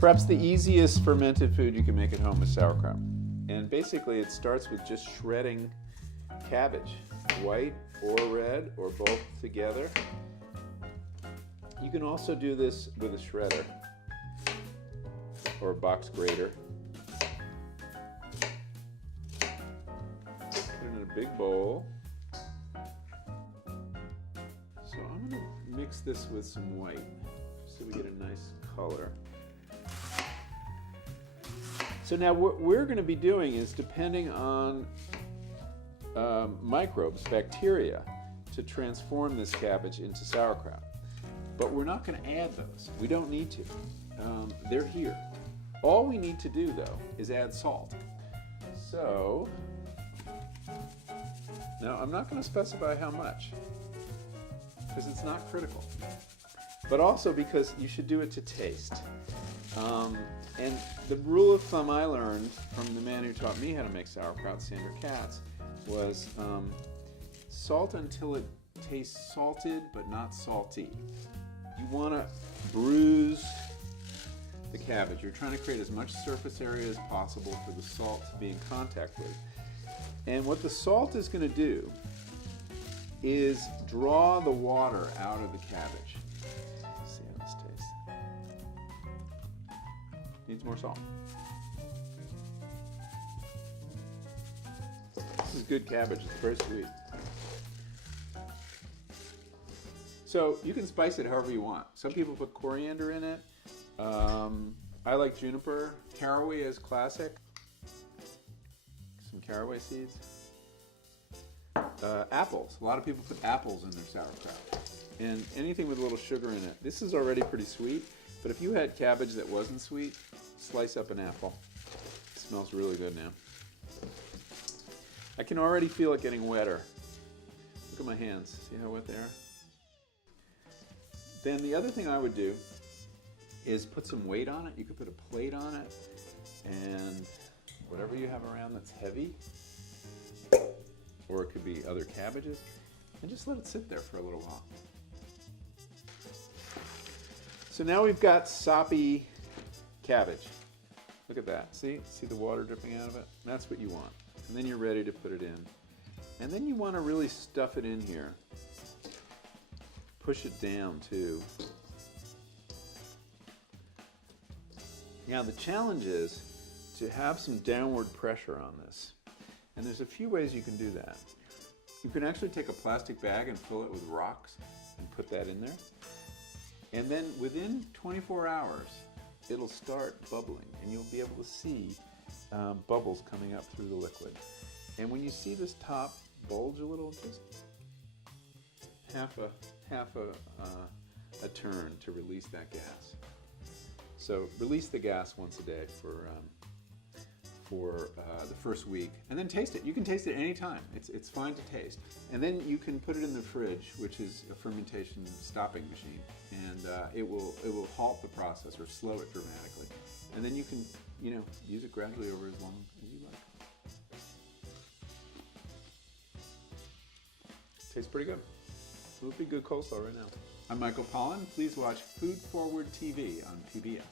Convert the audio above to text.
Perhaps the easiest fermented food you can make at home is sauerkraut. And basically it starts with just shredding cabbage, white or red or both together. You can also do this with a shredder or a box grater. Put it in a big bowl. So I'm going to mix this with some white so we get a nice color. So now what we're going to be doing is depending on microbes, bacteria, to transform this cabbage into sauerkraut. But we're not going to add those. We don't need to. They're here. All we need to do, though, is add salt. So, now I'm not going to specify how much, because it's not critical. But also because you should do it to taste. And the rule of thumb I learned from the man who taught me how to make sauerkraut, Sandra Katz, was salt until it tastes salted but not salty. You want to bruise the cabbage. You're trying to create as much surface area as possible for the salt to be in contact with. And what the salt is going to do is draw the water out of the cabbage. Let's see how this tastes. Needs more salt. This is good cabbage. It's very sweet. So you can spice it however you want. Some people put coriander in it. I like juniper. Caraway is classic. Some caraway seeds. Apples. A lot of people put apples in their sauerkraut. And anything with a little sugar in it. This is already pretty sweet, but if you had cabbage that wasn't sweet, slice up an apple. It smells really good now. I can already feel it getting wetter. Look at my hands. See how wet they are? Then the other thing I would do is put some weight on it. You could put a plate on it, and whatever you have around that's heavy, or it could be other cabbages, and just let it sit there for a little while. So now we've got soppy cabbage. Look at that. See the water dripping out of it? That's what you want. And then you're ready to put it in. And then you want to really stuff it in here. Push it down too. Now the challenge is to have some downward pressure on this. And there's a few ways you can do that. You can actually take a plastic bag and fill it with rocks and put that in there. And then within 24 hours, it'll start bubbling and you'll be able to see bubbles coming up through the liquid. And when you see this top bulge a little, just half a turn to release that gas. So release the gas once a day for the first week, and then taste it. You can taste it any time. It's fine to taste. And then you can put it in the fridge, which is a fermentation stopping machine, and it will halt the process or slow it dramatically. And then you can use it gradually over as long as you like. Tastes pretty good. It would be good coleslaw right now. I'm Michael Pollan. Please watch Food Forward TV on PBS.